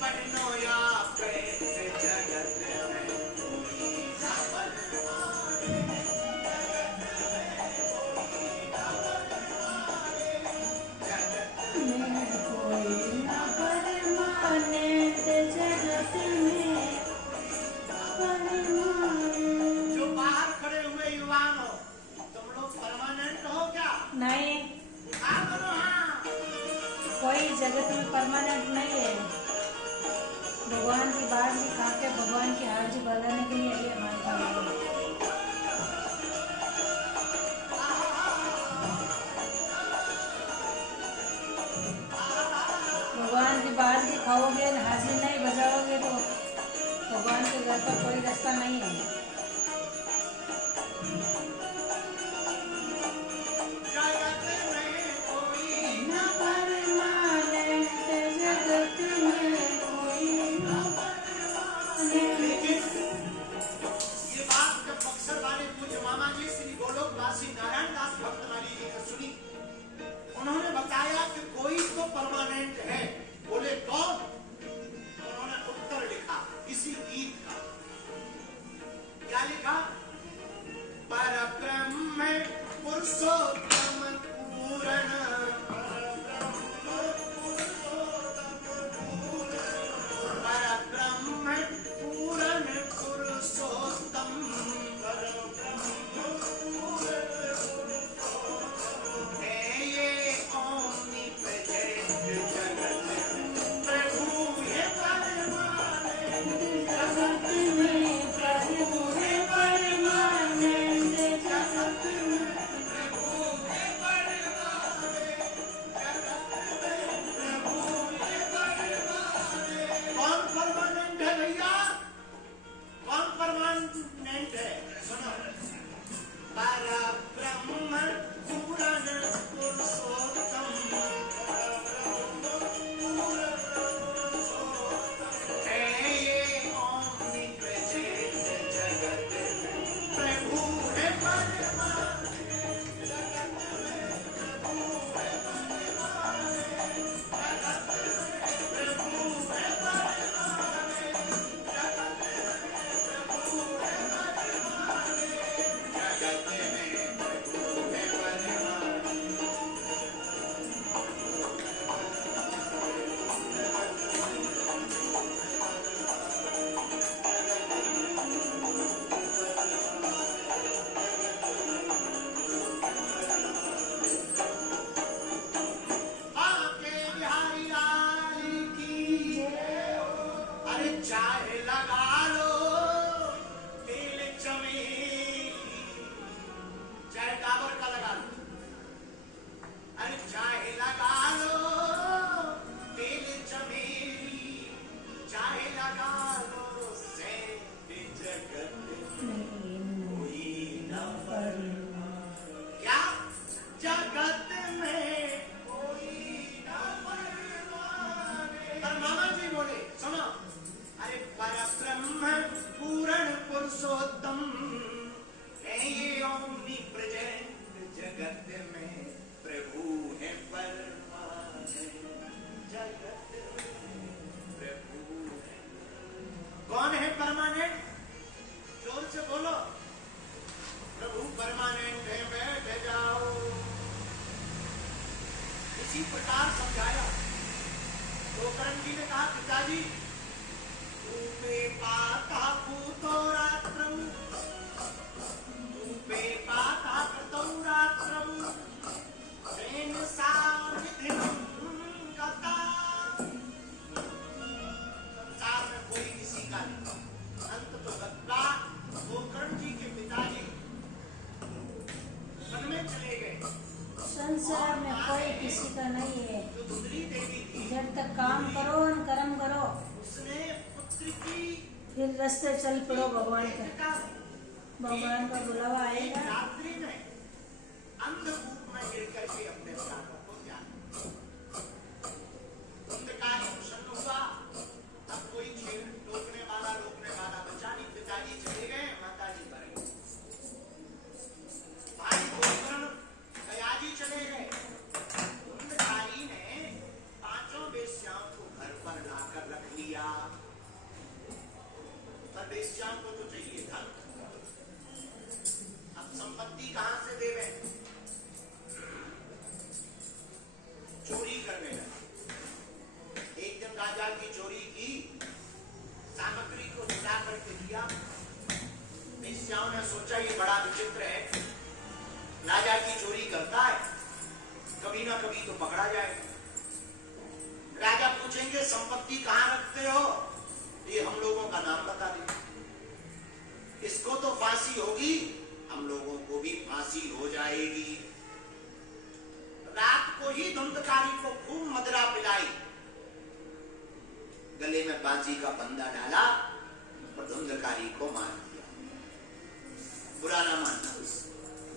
बहनों या प्रेत जगत में जो बाहर खड़े हुए युवान हो, तुम लोग परमानेंट हो क्या? नहीं, कोई जगत में परमानेंट नहीं है। भगवान की बात दिखा के भगवान की हाजिरी बनाने के लिए ये हमारे काम है। भगवान की बात दिखाओगे, हाजिरी नहीं बजाओगे तो भगवान के घर पर कोई रास्ता नहीं है। उन्होंने बताया कि कोई तो परमानेंट है। बोले कौन? उन्होंने उत्तर लिखा इसी गीत का। क्या लिखा? परब्रह्म पुरुषोत्तम पूर्ण, परब्रह्म पूर्ण पुरुषोत्तम, पुरुषोत्तम है ये ओमनी प्रेजेंट जगत में प्रभु है परमानेंट जगत में प्रभु है। कौन है परमानेंट? जोर से बोलो। प्रभु परमानेंट है, बैठ जाओ। इसी प्रकार समझाया। गोकर्ण जी ने कहा पिताजी रूपे पाता पूतो रात्रम, रूपे पाता कृतौ रात्रम, तेन साविधिं गता। संसार में कोई किसी का नहीं, अंत तो गत्वा। गोकर्ण जी के पिताजी वन में चले गए। संसार में कोई किसी का नहीं है। जो दुधरी देवी थी, जब तक काम करो और कर्म करो, उसने पुत्र की फिर रास्ते चल पड़ो भगवान का। भगवान का बुलावा आएगा। रात्रि में अंधकूप में गिर करके अपने प्राणों को त्याग। अंधकार प्रसन्न हुआ। अब कोई रोकने वाला बचा नहीं। पिताजी चले गए, माताजी मर गई। भाई गोकर्ण दयाजी चले गए। अंधकारी ने पांचों वेश्याओं को घर पर लाकर रख लिया। बेश्याम को तो चाहिए धन, अब संपत्ति कहां से देवे? चोरी करने लगे। एक दिन राजा की चोरी की सामग्री को चुरा करके दिया। बेश्याओं ने सोचा ये बड़ा विचित्र है, राजा की चोरी करता है, कभी ना कभी तो पकड़ा जाएगा। राजा पूछेंगे संपत्ति कहां रखते हो? ये हम लोगों का नाम बता दे। इसको तो फांसी होगी, हम लोगों को भी फांसी हो जाएगी। रात को ही धुंधकारी को खूब मदिरा पिलाई, गले में बाजी का फंदा डाला और धुंधकारी को मार दिया। बुरा ना मानना।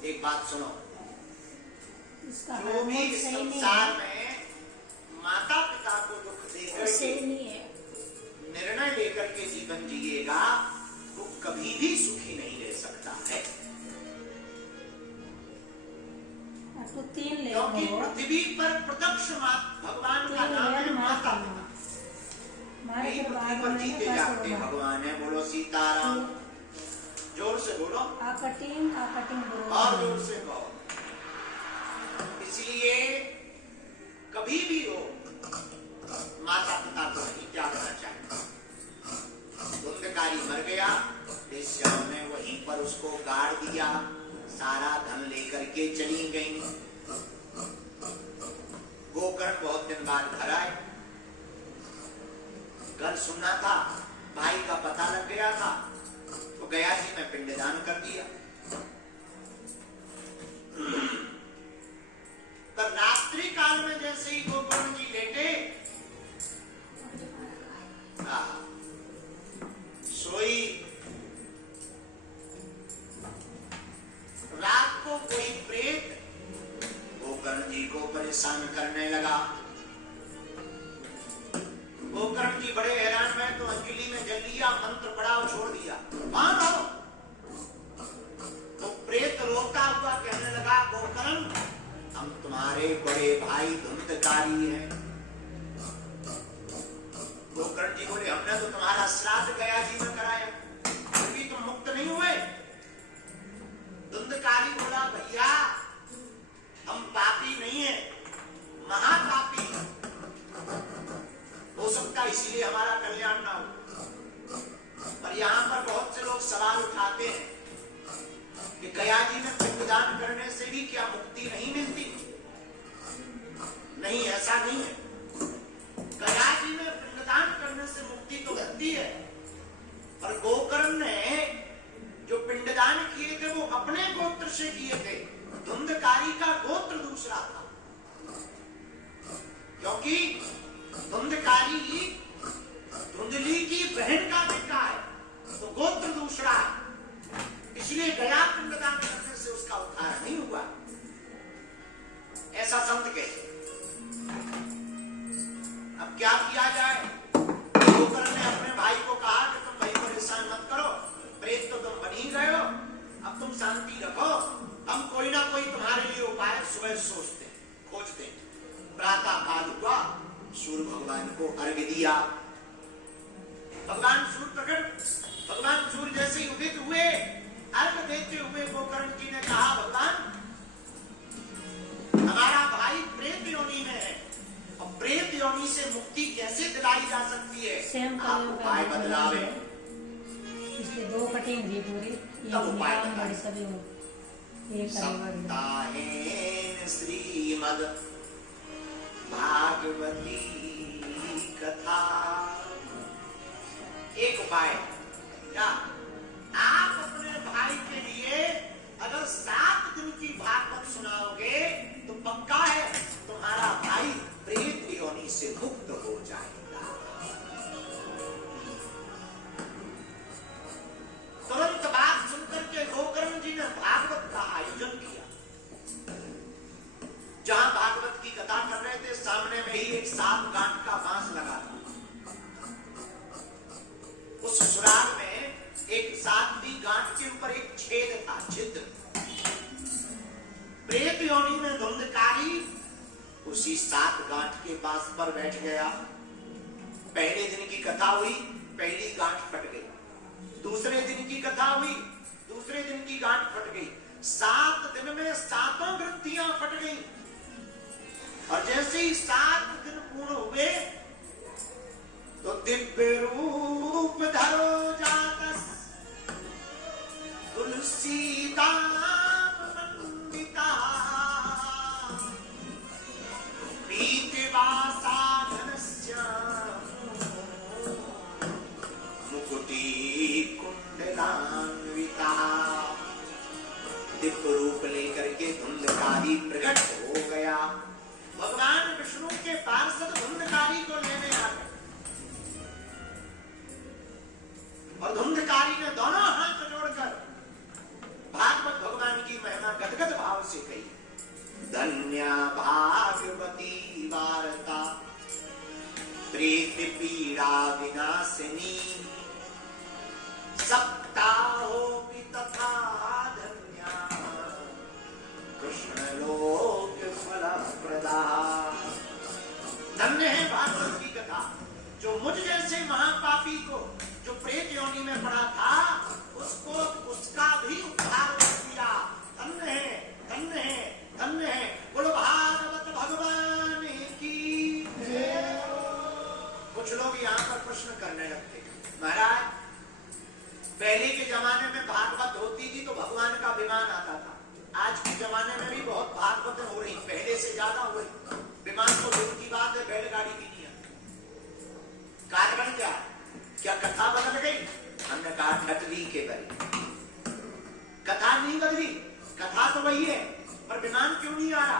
एक बात सुनो, जो भी इस संसार में माता पिता को दुख देकर के निर्णय लेकर के जीवन जिएगा वो कभी भी सुखी नहीं रह सकता है। क्योंकि पृथ्वी पर प्रत्यक्ष भगवान का नाम है माता पिता। यही पृथ्वी पर जीते जागते भगवान है। बोलो सीताराम। जोर से बोलो, और जोर से कहो। इसलिए कभी भी हो माता पिता को नहीं त्यागना चाहिए। धुंधकारी मर गया, बेश्याओं ने वहीं पर उसको गाड़ दिया, सारा धन लेकर के चली गई। गोकर्ण बहुत दिन बाद घर आए। घर सुनना था, भाई का पता लग गया था, तो गया जी मैं पिंडदान कर दिया। तो रात्रि काल में जैसे ही गोकर्ण जी लेटे, सोई, रात को कोई प्रेत गोकर्ण जी को परेशान करने लगा। गोकर्ण जी बड़े हैरान में तो अंजलि में जल लिया, मंत्र पड़ा और छोड़ दिया। वहां रहो। तो प्रेत रोता हुआ कहने लगा, गोकर्ण हम तुम्हारे बड़े भाई धुंधकारी हैं। गोकर्ण जी बोले हमने तो तुम्हारा श्राद्ध गया जी में कराया, फिर भी तुम मुक्त नहीं हुए। धुंधकारी बोला भैया हम पापी नहीं है, महापापी। हो सकता इसीलिए हमारा कल्याण ना हो। पर यहाँ पर बहुत से लोग सवाल उठाते हैं कि गया जी में पिंडदान करने से भी क्या मुक्ति नहीं मिलती? नहीं, ऐसा नहीं है। गया जी में पिंडदान करने से मुक्ति तो मिलती है, और गोकर्ण ने जो पिंडदान किए थे वो अपने गोत्र से किए थे। धुंधकारी का गोत्र दूसरा था, क्योंकि धुंधकारी धुंधली की बहन का बेटा है, तो गोत्र दूसरा है। इसलिए गया पिंडदान करने से उसका उद्धार नहीं हुआ, ऐसा संत कहते। अब क्या किया जाए? गोकर्ण ने अपने भाई को कहा कि तुम भाई परेशान मत करो, प्रेत तो तुम बन ही गए हो, अब तुम शांति रखो, हम कोई ना कोई तुम्हारे लिए उपाय सुबह सोचते खोजते। प्रातः काल हुआ, सूर्य भगवान को अर्घ्य दिया। भगवान सूर्य प्रकट, भगवान सूर्य जैसे उदित हुए, अर्घ्य देते हुए गोकर्ण जी ने कहा, भगवान हमारा भाई प्रेत योनि में है, और प्रेत योनि से मुक्ति कैसे दिलाई जा सकती है? आप उपाय बदलावे। इसलिए 2 कटिंग दी पूरी, तब उपाय सभी सप्ताहेन श्रीमद् भागवती कथा। एक उपाय, क्या आप अपने भाई के लिए अगर 7 दिन की भागवत सुनाओगे तो पक्का है तुम्हारा भाई प्रेत योनि से मुक्त हो जाएगा। तुरंत बात सुनकर के गोकर्ण जी ने भागवत का आयोजन किया। जहां भागवत की कथा कर रहे थे, सामने में ही एक 7 गांठ का बांस लगा था। उस सुराग में एक 7वीं गांठ के ऊपर एक छेद था, छिद्र। प्रेत योनि में धुंधकारी उसी 7 गांठ के पास पर बैठ गया। पहले दिन की कथा हुई, पहली गांठ फट गई। दूसरे दिन की कथा हुई, दूसरे दिन की गांठ फट गई। 7 दिन में 7 ग्रंथियां फट गई। और जैसे ही 7 दिन पूर्ण हुए तो दिव्य रूप धरो जातस तुलसीदास मंडिता पीतवासाधनस्य मुकुटी कुंडलान्विता। दिव्य रूप लेकर के धुंधकारी प्रकट हो गया। भगवान विष्णु के पार्षद धुंधकारी को लेने आ गए और धुंधकारी ने दोनों हाथ जोड़कर भागवत भगवान की महिमा गदगद भाव से कही। धन्या भागवती वार्ता प्रीति पीड़ा विनाशिनी सप्ताहोपि तथा धन्या कृष्ण लोक फलप्रदा। धन्य है भागवत की कथा जो मुझ जैसे महापापी को जो प्रेत योनि में पड़ा था उसको उसका भी उद्धार कर दिया। धन्य है, धन्य है, धन्य है। बोलो भागवत भगवान की जय। कुछ लोग यहाँ पर प्रश्न करने लगते, महाराज पहले के जमाने में भागवत होती थी तो भगवान का विमान आता था। आज के जमाने में भी बहुत भागवत हो रही, पहले से ज्यादा हो रही। विमान तो दूर की बात है, बैलगाड़ी भी नहीं आती। कारण क्या? क्या कथा बदल गई? हमने कहा ठटली के बल। कथा नहीं बदली, कथा तो वही है, पर विमान क्यों नहीं आ रहा?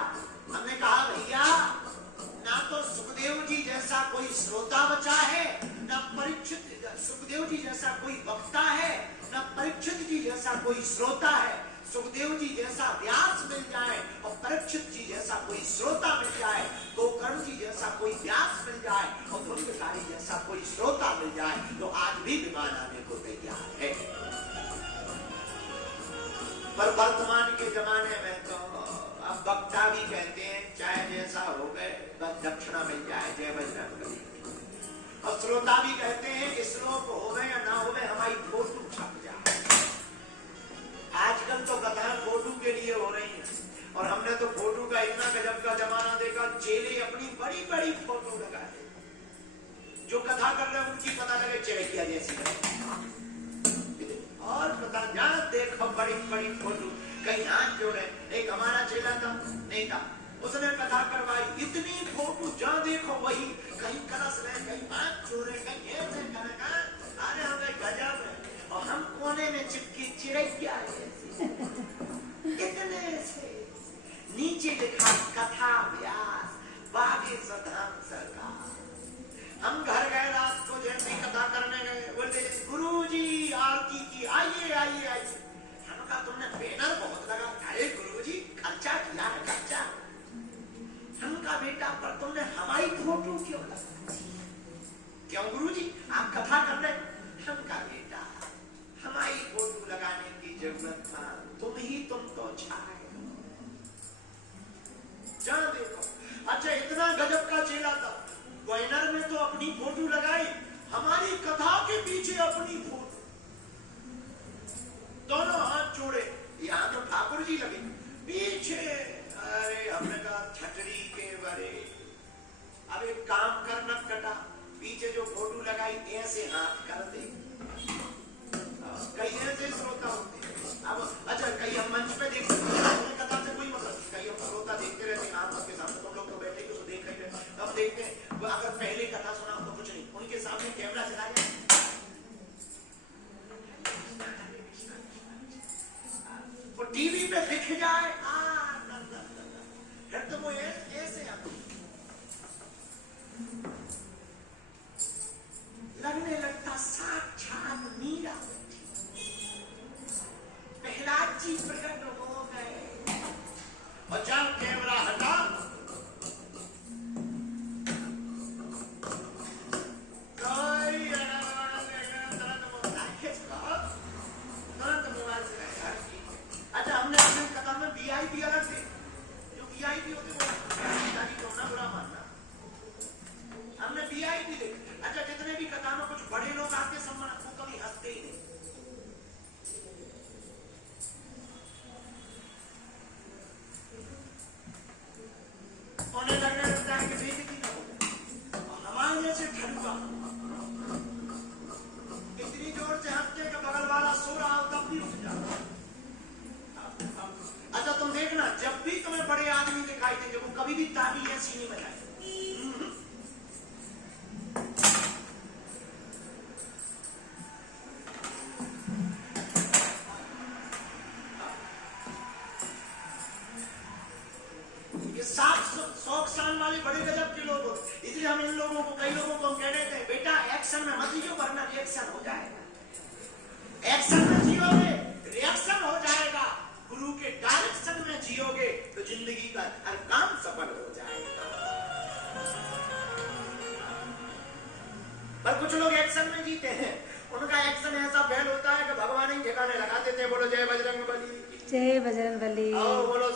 हमने कहा भैया ना तो सुखदेव जी जैसा कोई श्रोता बचा है, ना परीक्षित सुखदेव जी जैसा कोई वक्ता है, ना परीक्षित जी जैसा कोई श्रोता है। सुखदेव जी जैसा व्यास मिल जाए और परीक्षित जी जैसा कोई श्रोता मिल जाए, गोकर्ण जी जैसा कोई व्यास मिल जाए और धुंधकारी जैसा कोई श्रोता मिल जाए तो आज भी विमान आने को तैयार है। पर वर्तमान के जमाने में तो अब वक्ता भी कहते हैं चाहे जैसा हो गए बस दक्षिणा मिल जाए, जय बजरंगबली। और श्रोता भी कहते हैं श्लोक हो गए या ना हो गए हमारी फोटो छप जाए। आजकल तो कथा फोटो के लिए हो रही है और हमने तो फोटो का इतना गजब का जमाना देखा। चेले अपनी बड़ी बड़ी फोटो लगाए, जो कथा कर रहे हैं उनकी पता लगे चेहरिया जैसी और पता ना देखो बड़ी बड़ी फोटो, कहीं हाथ जोड़े। एक हमारा चेला था नेता, उसने कथा करवाई, इतनी फोटो जहाँ देखो वही, कहीं कलश रहे, कहीं हाथ जोड़े, कहीं ऐसे करेगा। अरे हमें गजब है। और हम कोने में चिपकी चिड़ैया इतने से नीचे लिखा कथा व्यास बागेश्वर धाम सरकार। हम घर गए रात को, जैसे कथा करने गए बोलते गुरुजी आरती की, आइए आइए आइए। हम कहा तुमने बैनर बहुत लगा। अरे गुरुजी खर्चा किया है खर्चा। हम कहा बेटा पर तुमने हमारी फोटो क्यों लगा? क्यों गुरुजी आप कथा कर रहे? हम कहा बेटा हमारी फोटो लगाने की जरूरत था, तुम तो छाए जहाँ देखो। अच्छा इतना गजब का चेला था, बैनर में तो अपनी फोटो लगाई, हमारी कथा के पीछे अपनी फोटो, दोनों हाथ जोड़े। यहाँ तो ठाकुर जी लगे पीछे। अरे हमने कहा छटरी के बड़े। अब एक काम करना कटा, पीछे जो फोटो लगाई ऐसे हाथ कर दे। कई ऐसे श्रोता होते हैं। अब अच्छा कई हम मंच पे देखते हैं, कथा से कोई मतलब, कई हम श्रोता देखते रहते हैं आप सबके सामने, तुम लोग तो बैठे तो देख रहे हैं। अब देखते हैं अगर पहले कथा सुना तो कुछ नहीं, उनके सामने कैमरा चला जाए और टीवी पे दिख जाए, फिर तो वो ऐसे लगने लगता साक्षात मीरा। प्रहलाद जी प्रकट हो गए और जब कैमरा हटा एक्शन में मत जियो वरना रिएक्शन हो जाएगा। एक्शन में जियोगे रिएक्शन हो जाएगा, गुरु के डायरेक्शन में जियोगे तो जिंदगी का हर काम सफल हो जाएगा। पर कुछ लोग एक्शन में जीते हैं, उनका एक्शन ऐसा फेल होता है कि भगवान ही ठिकाने लगा देते हैं। बोलो जय बजरंग बली। जय बजरंग बली। बोलो